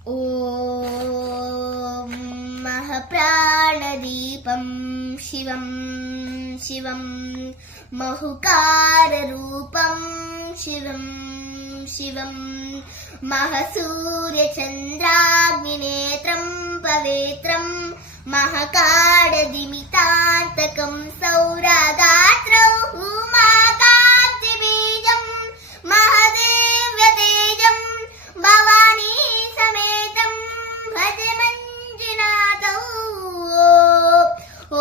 ఓం మహాప్రాణదీపం శివం శివం మహుకారరూపం శివం శివం మహసూర్యచంద్రాగ్నినేత్రం పవిత్రం మహకాడదిమితాంతకం సౌరగాత్రౌ ఉమాకాంతిబీజం మహదేవ్యతేజం భవానీ సమేతం భజ మంజునాథౌ.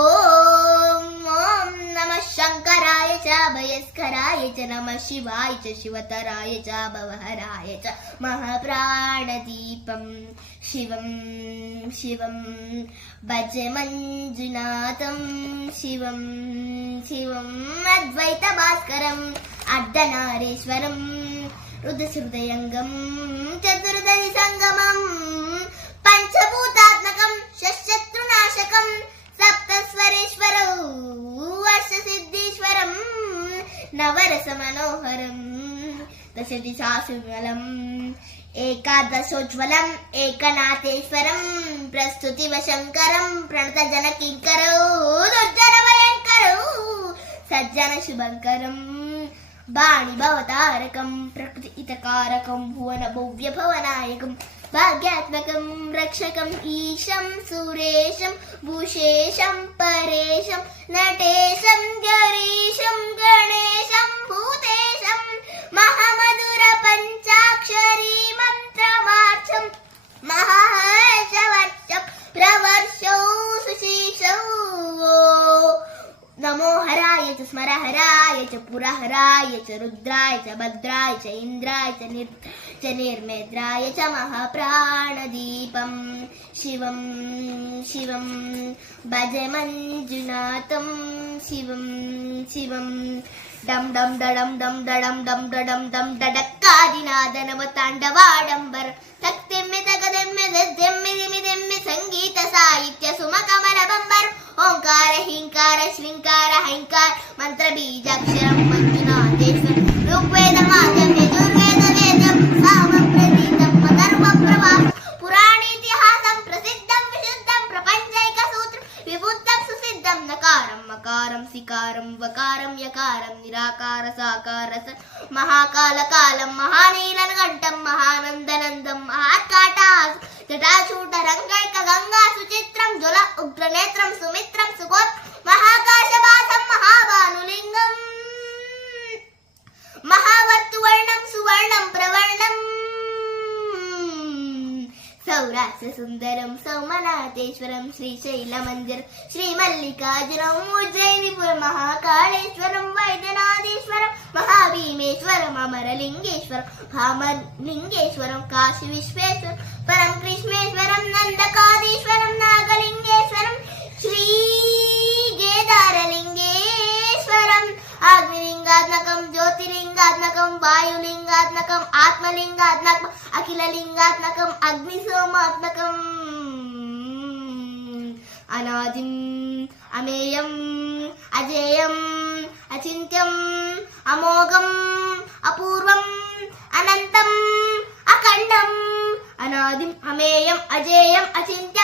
ఓం ఓం నమః శంకరాయ చ భయస్కరాయ చ నమః శివాయ చ శివతరాయ చ భవహరాయ చ మహాప్రాణదీపం శివం శివం భజ మంజునాథం శివం శివం అద్వైత భాస్కరం అర్ధనారీశ్వరం రుద్రహృదయంగం చతుర్దశి సంగమం పంచభూతాత్మకం షట్శత్రునాశకం సప్తస్వరేశ్వరౌ అష్టసిద్ధీశ్వరం నవరస మనోహరం దశదిశాసుమలం ఏకాదశోజ్వలం ఏకనాథేశ్వరం ప్రస్తుతివ శంకరం ప్రణత జనకింకరౌ దుర్జన భయంకరౌ సజ్జన శుభంకరం బాణి భవతారకం ప్రకృతి హితకారకం భువన భవ్య భవనాయకం భాగ్యాత్మకం రక్షకం ఈశం సురేశం భూషేశం పరేశం నటేశం గరీశం గణేశం భూతేశం మహామధుర పంచాక్షరీ మంత్రమార్చం మహాహర్షవర్షం ప్రవర్షౌ సుశీషౌ. నమో హరాయ చ స్మరహరాయ చ పురహరాయ చ రుద్రాయ చ భద్రాయ చ ఇంద్రాయ చ నిర్మేద్రాయ చ మహాప్రాణదీపం శివం శివం భజ మంజునాథం శివం శివం డం డం డడం డం డడం డం డడం డం డడక్కాదినాదనవ తాండవాడంబర తక్తెమ్మె తగదెమ్మె దెమ్మె దిమి దెమ్మె సంగీత సాహిత్య సుమకమల బంబర్ ఓంకార హింకార శ్రీంకార హైంకార మంత్ర బీజాక్షరం మంజునాథేశ్వరం ఋగ్వేదమాద్యం యజుర్వేద వేదం సామం ప్రతీతం అథర్వ ప్రవాహం పురాణేతిహాసం ప్రసిద్ధం విశుద్ధం ప్రపంచైక సూత్రం విబుద్ధం సుసిద్ధం నకారం మకారం సికారం వకారం యకారం నిరాకార సాకార మహాకాల కాలం మహానీలన గంటం మహానందనందం మహాత్కాటాస్ జటాచూట రంగైక గంగా సుచిత్రం జ్వల ఉగ్రనేత్రం సుమిత్రం సుగోత్ మహాకాశభాసం మహాభానులింగం మహావర్తువర్ణం సువర్ణం ప్రవర్ణం సౌరాష్ట్ర సుందరం సోమనాథేశ్వరం శ్రీశైలమందిరం శ్రీమల్లికార్జునం ఉజ్జయినిపురం మహాకాళేశ్వరం వైద్యనాథేశ్వరం మహాభీమేశ్వరం అమరలింగేశ్వరం భామలింగేశ్వరం కాశీ విశ్వేశ్వరం పరం కృష్ణేశ్వరం నందకాదీశ్వరం నాగలింగేశ్వరం శ్రీ కేదారలింగేశ్వరం అగ్నిలింగాత్మకం జ్యోతిలింగాత్మకం వాయులింగాత్మకం ఆత్మలింగాత్మకం అఖిలలింగాత్మకం అగ్నిసోమాత్మకం అనాదిం అమేయం అజేయం అచింత్యం అమోఘం అపూర్వం అనంతం అఖండం అనాదిం అమేయం అజేయం అచింత్యం